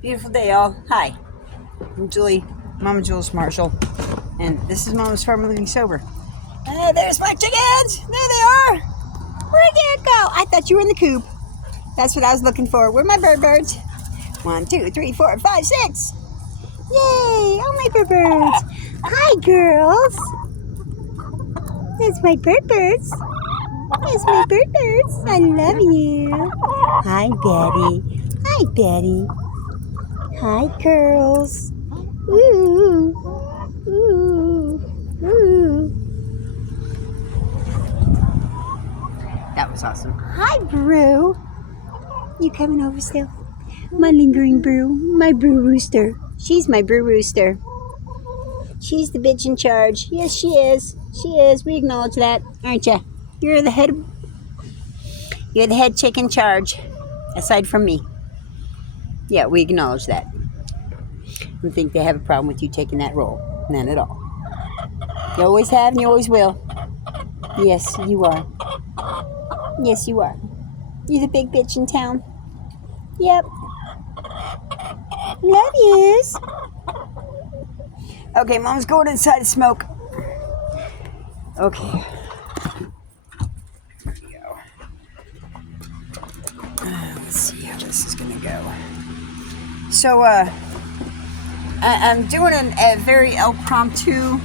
Beautiful day, y'all. Hi, I'm Julie, Mama Jules Marshall, and this is Mama's Farmer Living Sober. There's my chickens! There they are! Where'd they go? I thought you were in the coop. That's what I was looking for. Where are my birds? 1, 2, 3, 4, 5, 6. Yay! All my birds. Hi, girls. That's my birds. That's my birds. I love you. Hi, Betty. Hi, Betty. Hi, girls. Ooh, ooh, ooh. That was awesome. Hi, Brew. You coming over still? My lingering Brew. My Brew Rooster. She's my Brew Rooster. She's the bitch in charge. Yes, she is. She is. We acknowledge that, aren't you? You're the head chick in charge, aside from me. Yeah, we acknowledge that. We think they have a problem with you taking that role. None at all. You always have and you always will. Yes, you are. Yes, you are. You're the big bitch in town. Yep. Love yous. Okay, Mom's going inside to smoke. Okay. There we go. Let's see how this is going to go. So, I'm doing a very impromptu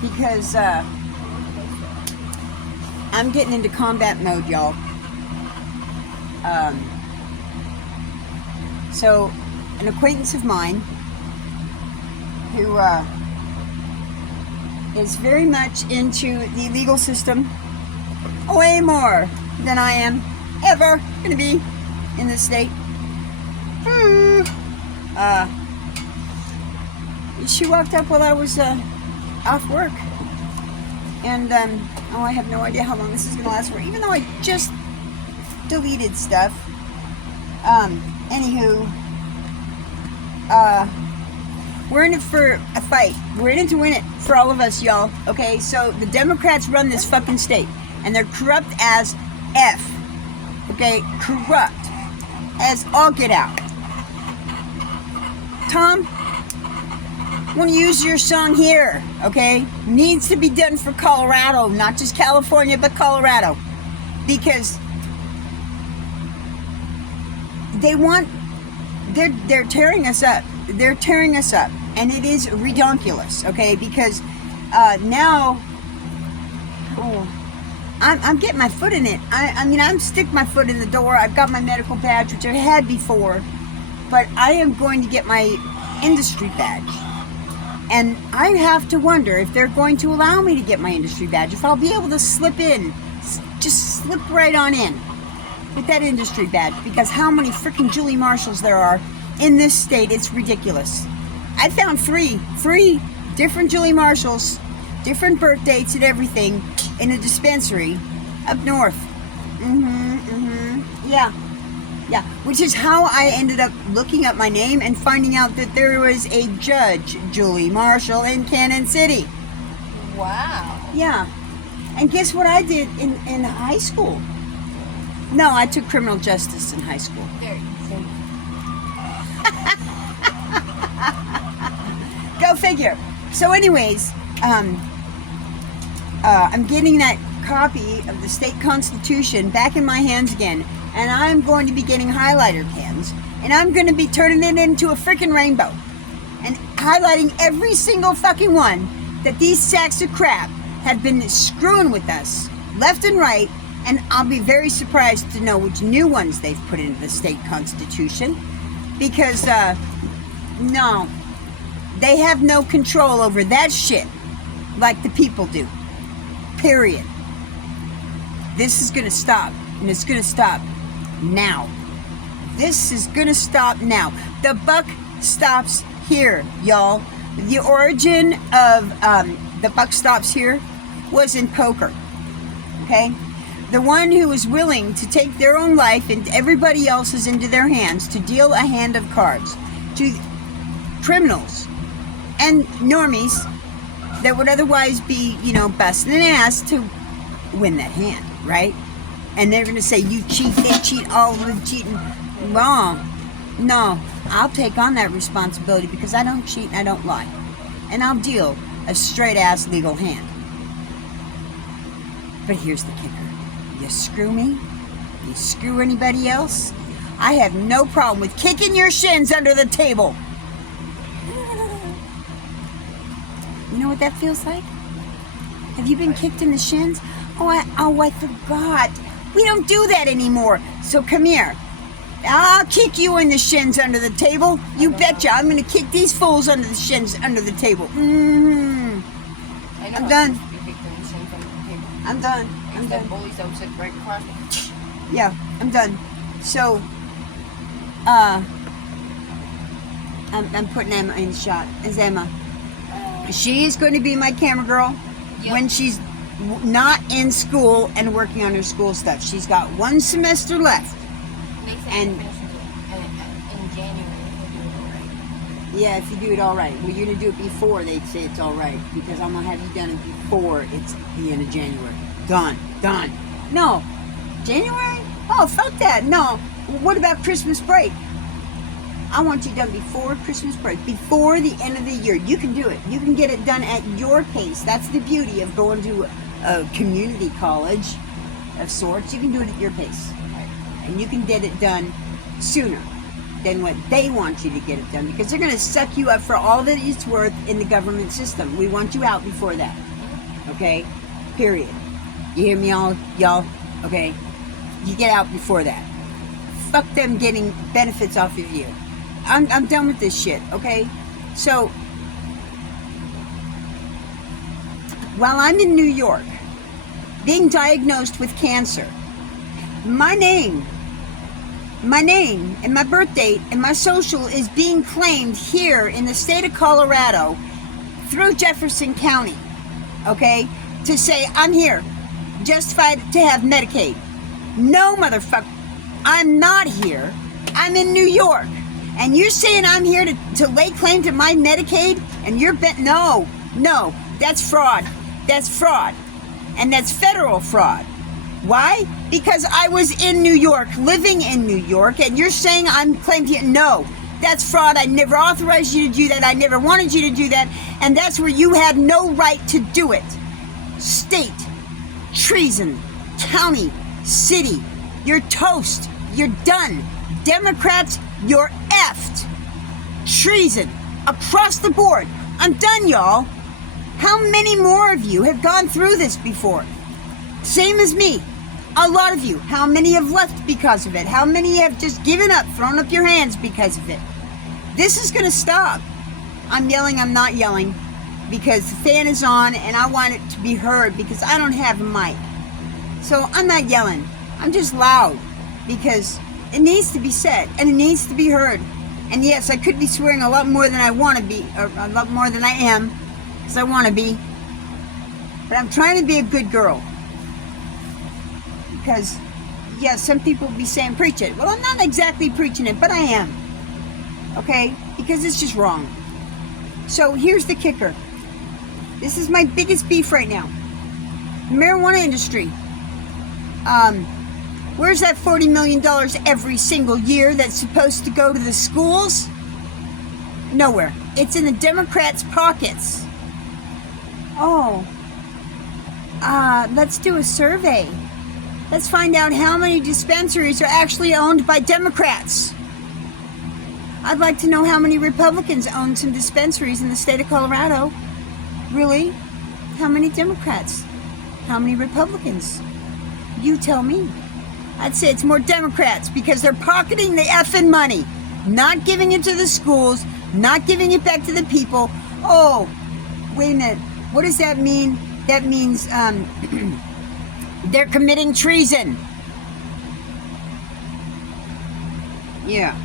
because I'm getting into combat mode, y'all. So an acquaintance of mine who is very much into the legal system, way more than I am ever going to be in this state. She walked up while I was off work, and I have no idea how long this is going to last for, even though I just deleted stuff. Anywho, we're in it for a fight. We're in it to win it for all of us, y'all. Okay, so the Democrats run this fucking state, and they're corrupt as F. Okay, corrupt as all get out. Tom, I want to use your song here, okay? Needs to be done for Colorado, not just California, but Colorado. Because they're tearing us up. They're tearing us up. And it is redonkulous, okay? Because now, I'm getting my foot in it. I mean, I'm stick my foot in the door. I've got my medical badge, which I had before. But I am going to get my industry badge. And I have to wonder if they're going to allow me to get my industry badge, if I'll be able to slip in, just slip right on in with that industry badge, because how many freaking Julie Marshalls there are in this state, it's ridiculous. I found three different Julie Marshalls, different birth dates and everything, in a dispensary up north. Yeah, which is how I ended up looking up my name and finding out that there was a Judge Julie Marshall in Cannon City. Wow. Yeah. And guess what I did in high school? No, I took criminal justice in high school. There you go. Go figure. So anyways, I'm getting that copy of the state constitution back in my hands again, and I'm going to be getting highlighter pens, and I'm going to be turning it into a freaking rainbow and highlighting every single fucking one that these sacks of crap have been screwing with us left and right. And I'll be very surprised to know which new ones they've put into the state constitution, because no, they have no control over that shit like the people do. Period. This is going to stop, and it's going to stop now. This is going to stop now. The buck stops here, y'all. The origin of the buck stops here was in poker, okay? The one who is willing to take their own life and everybody else's into their hands to deal a hand of cards to criminals and normies that would otherwise be, busting an ass to win that hand, right? And they're going to say, you cheat, they cheat, all of them cheating. Wrong. No, I'll take on that responsibility because I don't cheat and I don't lie. And I'll deal a straight-ass legal hand. But here's the kicker. You screw me, you screw anybody else, I have no problem with kicking your shins under the table. You know what that feels like? Have you been kicked in the shins? Oh, I forgot. We don't do that anymore. So come here. I'll kick you in the shins under the table. You betcha. I'm going to kick these fools under the shins under the table. I'm done. I'm done. I'm done. Bullies that would sit right across me. Yeah, I'm done. So, I'm putting Emma in the shot. Is Emma? She is going to be my camera girl when she's not in school and working on her school stuff. She's got 1 semester left. And in January, if you do it all right. Yeah, if you do it all right. Well, you're going to do it before they say it's all right, because I'm going to have you done it before it's the end of January. Done. No. January? Oh, fuck that. No. What about Christmas break? I want you done before Christmas break, before the end of the year. You can do it. You can get it done at your pace. That's the beauty of going to a community college of sorts. You can do it at your pace. And you can get it done sooner than what they want you to get it done, because they're going to suck you up for all that it's worth in the government system. We want you out before that. Okay? Period. You hear me, y'all? Okay? You get out before that. Fuck them getting benefits off of you. I'm done with this shit, okay? So, while I'm in New York, being diagnosed with cancer, my name and my birth date and my social is being claimed here in the state of Colorado through Jefferson County, okay? To say I'm here, justified to have Medicaid. No, motherfucker, I'm not here. I'm in New York. And you're saying I'm here to lay claim to my Medicaid? And you're no, that's fraud. That's fraud. And that's federal fraud. Why? Because I was in New York, living in New York, and you're saying I'm claiming to you. No, that's fraud. I never authorized you to do that. I never wanted you to do that. And that's where you had no right to do it. State, treason, county, city, you're toast. You're done. Democrats, you're effed. Treason, across the board. I'm done, y'all. How many more of you have gone through this before? Same as me. A lot of you. How many have left because of it? How many have just given up, thrown up your hands because of it? This is going to stop. I'm yelling, I'm not yelling, because the fan is on and I want it to be heard because I don't have a mic. So I'm not yelling. I'm just loud because it needs to be said and it needs to be heard. And yes, I could be swearing a lot more than I want to be, or a lot more than I am, because I want to be. But I'm trying to be a good girl. Because, yeah, some people will be saying, preach it. Well, I'm not exactly preaching it, but I am. Okay? Because it's just wrong. So here's the kicker. This is my biggest beef right now. The marijuana industry. Where's that $40 million every single year that's supposed to go to the schools? Nowhere. It's in the Democrats' pockets. Oh. Let's do a survey. Let's find out how many dispensaries are actually owned by Democrats. I'd like to know how many Republicans own some dispensaries in the state of Colorado. Really? How many Democrats? How many Republicans? You tell me. I'd say it's more Democrats because they're pocketing the effing money, not giving it to the schools, not giving it back to the people. Oh, wait a minute. What does that mean? That means they're committing treason. Yeah.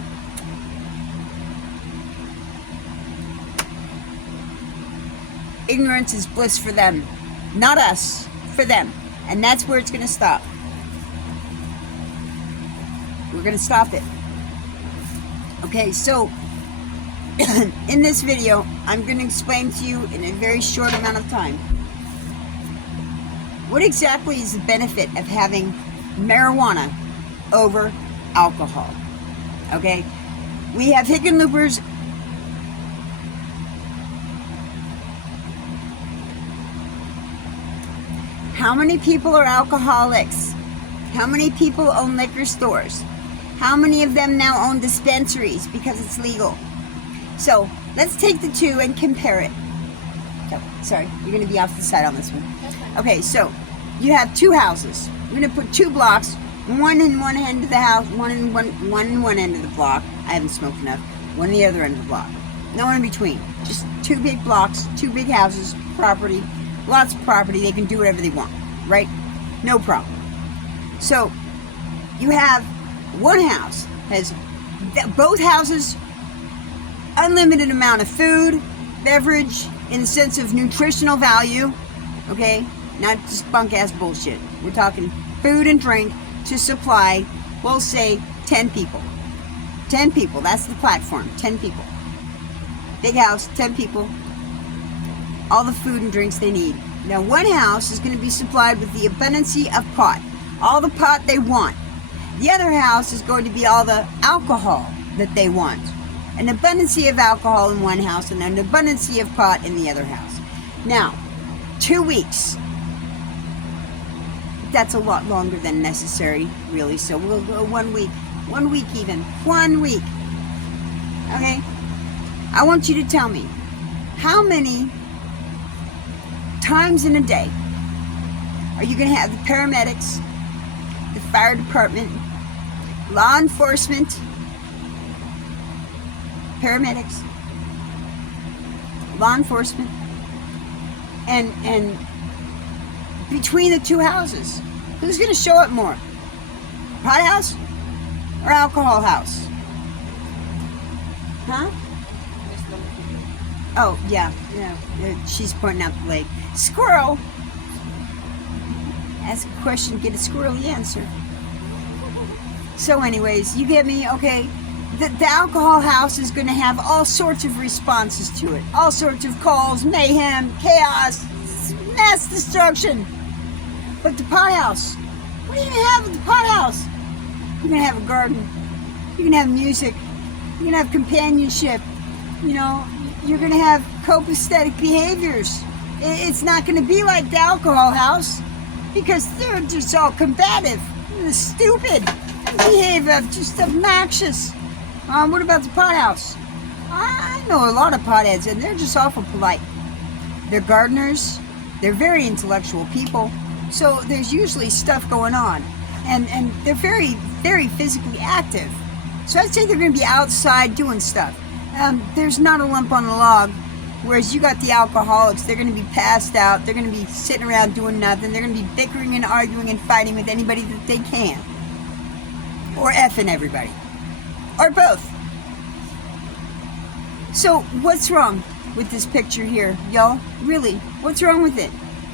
Ignorance is bliss for them. Not us, for them. And that's where it's going to stop. We're going to stop it. Okay, so in this video, I'm going to explain to you in a very short amount of time what exactly is the benefit of having marijuana over alcohol. Okay? We have Hickenloopers. How many people are alcoholics? How many people own liquor stores? How many of them now own dispensaries because it's legal? So let's take the two and compare it. Oh, sorry, you're going to be off the side on this one. That's fine. Okay, so you have two houses. We're going to put two blocks, one in one end of the house, one in one end of the block. I haven't smoked enough. One in the other end of the block. No one in between. Just two big blocks, two big houses, property, lots of property. They can do whatever they want, right? No problem. So you have one house has both houses unlimited amount of food, beverage, in the sense of nutritional value, okay? Not just bunk ass bullshit. We're talking food and drink to supply, we'll say 10 people. 10 people, that's the platform, 10 people. Big house, 10 people. All the food and drinks they need. Now one house is going to be supplied with the abundance of pot. All the pot they want. The other house is going to be all the alcohol that they want. An abundance of alcohol in one house and an abundance of pot in the other house. Now, 2 weeks. That's a lot longer than necessary, really. So we'll go 1 week. 1 week even. 1 week. Okay? I want you to tell me, how many times in a day are you going to have the paramedics, the fire department, law enforcement, paramedics, law enforcement, and between the two houses, who's going to show up more? Pot house or alcohol house? Huh? Oh, yeah. She's pointing out the lake. Squirrel! Ask a question, get a squirrely answer. So anyways, you get me? Okay. The alcohol house is going to have all sorts of responses to it. All sorts of calls, mayhem, chaos, mass destruction. But the pot house, what are you going to have at the pot house? You're going to have a garden. You're going to have music. You're going to have companionship. You know, you're going to have copacetic behaviors. It's not going to be like the alcohol house because they're just all combative, stupid, behave just obnoxious. What about the pot house? I know a lot of potheads and they're just awful polite. They're gardeners. They're very intellectual people. So there's usually stuff going on. And they're very, very physically active. So I'd say they're going to be outside doing stuff. There's not a lump on the log. Whereas you got the alcoholics, they're going to be passed out. They're going to be sitting around doing nothing. They're going to be bickering and arguing and fighting with anybody that they can. Or effing everybody. Or both. So what's wrong with this picture here, y'all? Really, what's wrong with it?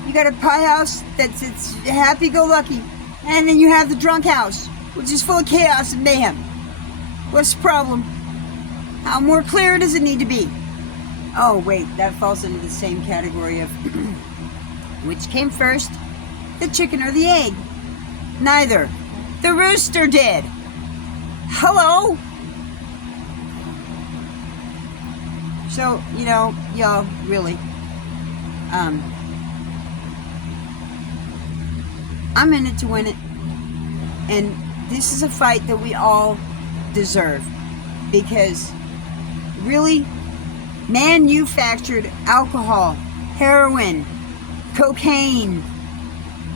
You got a pie house it's happy-go-lucky. And then you have the drunk house, which is full of chaos and mayhem. What's the problem? How more clear does it need to be? Oh, wait, that falls into the same category of which came first, the chicken or the egg? Neither. The rooster did. Hello? So, you know, y'all, really, I'm in it to win it. And this is a fight that we all deserve. Because, really, manufactured alcohol, heroin, cocaine,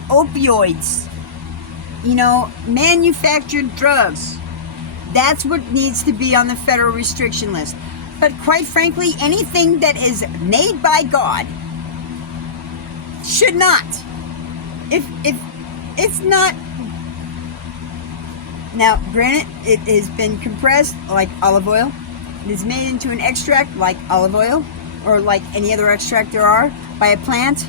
opioids, you know, manufactured drugs. That's what needs to be on the federal restriction list. But quite frankly, anything that is made by God should not. If it's not. Now, granted, it has been compressed like olive oil. It is made into an extract like olive oil or like any other extract there are by a plant.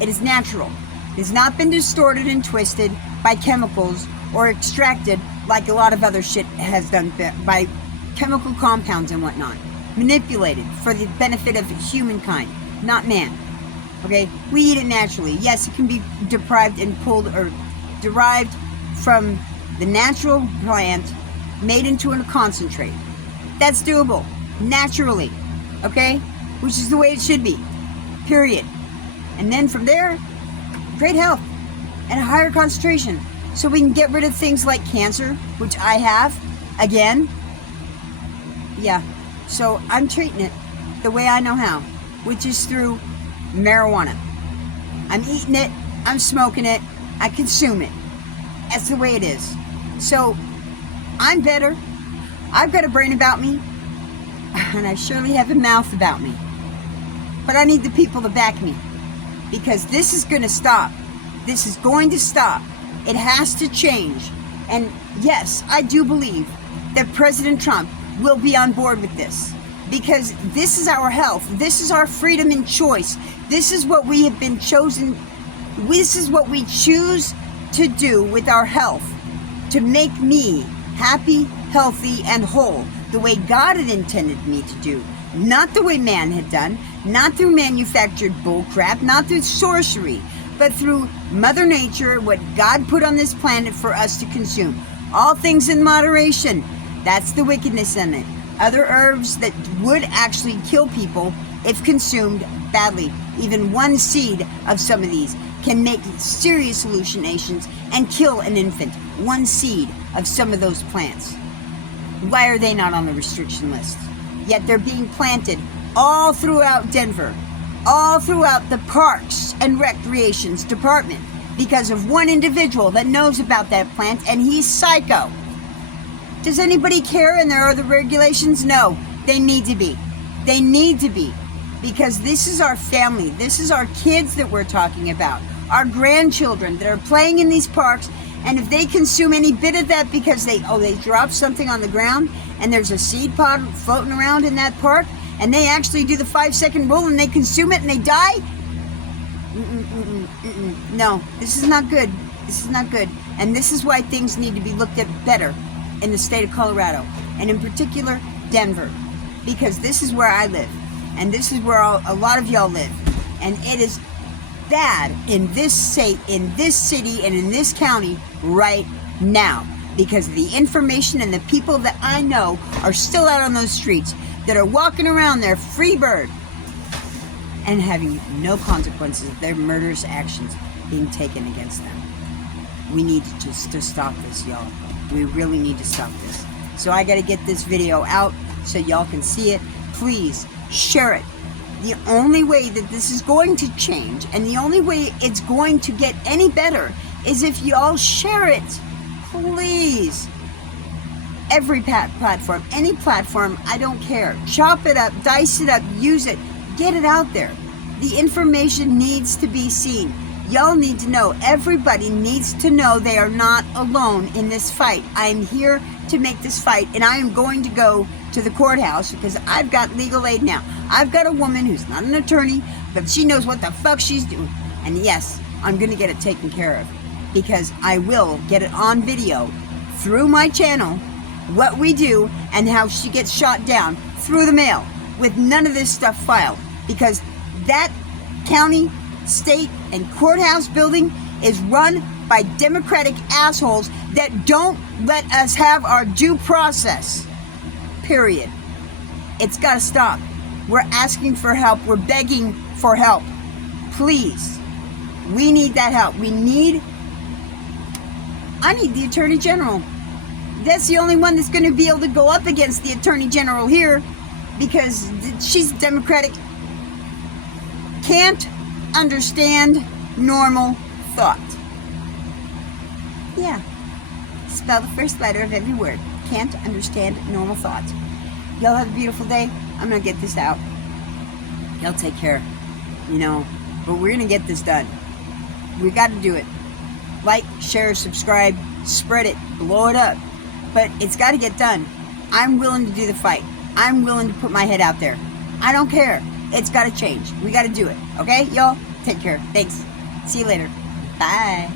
It is natural. It has not been distorted and twisted by chemicals or extracted like a lot of other shit has done by chemical compounds and whatnot. Manipulated for the benefit of humankind, not man. Okay? We eat it naturally. Yes, it can be deprived and pulled or derived from the natural plant made into a concentrate. That's doable. Naturally. Okay? Which is the way it should be. Period. And then from there, great health and a higher concentration. So we can get rid of things like cancer, which I have, again. Yeah. So I'm treating it the way I know how, which is through marijuana. I'm eating it, I'm smoking it, I consume it. That's the way it is. So I'm better. I've got a brain about me, and I surely have a mouth about me. But I need the people to back me, because this is going to stop. This is going to stop. It has to change. And yes, I do believe that President Trump will be on board with this, because this is our health. This is our freedom and choice. This is what we have been chosen. This is what we choose to do with our health, to make me happy, healthy, and whole, the way God had intended me to do, not the way man had done, not through manufactured bullcrap, not through sorcery, but through Mother Nature, what God put on this planet for us to consume. All things in moderation. That's the wickedness in it. Other herbs that would actually kill people if consumed badly. Even one seed of some of these can make serious hallucinations and kill an infant. One seed of some of those plants. Why are they not on the restriction list? Yet they're being planted all throughout Denver, all throughout the Parks and Recreations Department, because of one individual that knows about that plant, and he's psycho. Does anybody care? And there are the regulations? No, they need to be. They need to be, because this is our family. This is our kids that we're talking about, our grandchildren that are playing in these parks. And if they consume any bit of that because they drop something on the ground and there's a seed pod floating around in that park, and they actually do the 5-second rule and they consume it and they die? No, this is not good. This is not good. And this is why things need to be looked at better in the state of Colorado, and in particular Denver, because this is where I live, and this is where a lot of y'all live, and it is bad in this state, in this city, and in this county right now, because of the information and the people that I know are still out on those streets, that are walking around their free bird and having no consequences of their murderous actions being taken against them. We need to stop this, y'all. We really need to stop this. So I got to get this video out so y'all can see it. Please share it. The only way that this is going to change, and the only way it's going to get any better, is if y'all share it. Please. Every platform, any platform, I don't care. Chop it up, dice it up, use it. Get it out there. The information needs to be seen. Y'all need to know. Everybody needs to know they are not alone in this fight. I am here to make this fight, and I am going to go to the courthouse because I've got legal aid now. I've got a woman who's not an attorney, but she knows what the fuck she's doing. And yes, I'm going to get it taken care of, because I will get it on video through my channel, what we do and how she gets shot down through the mail with none of this stuff filed, because that county, state, and courthouse building is run by Democratic assholes that don't let us have our due process. Period. It's got to stop. We're asking for help. We're begging for help. Please. We need that help. I need the Attorney General. That's the only one that's going to be able to go up against the Attorney General here, because she's Democratic. Can't understand normal thought. Yeah. Spell the first letter of every word. Can't understand normal thought. Y'all have a beautiful day. I'm going to get this out. Y'all take care. But we're going to get this done. We got to do it. Like, share, subscribe, spread it, blow it up. But it's got to get done. I'm willing to do the fight. I'm willing to put my head out there. I don't care. It's got to change. We got to do it. Okay, y'all? Take care. Thanks. See you later. Bye.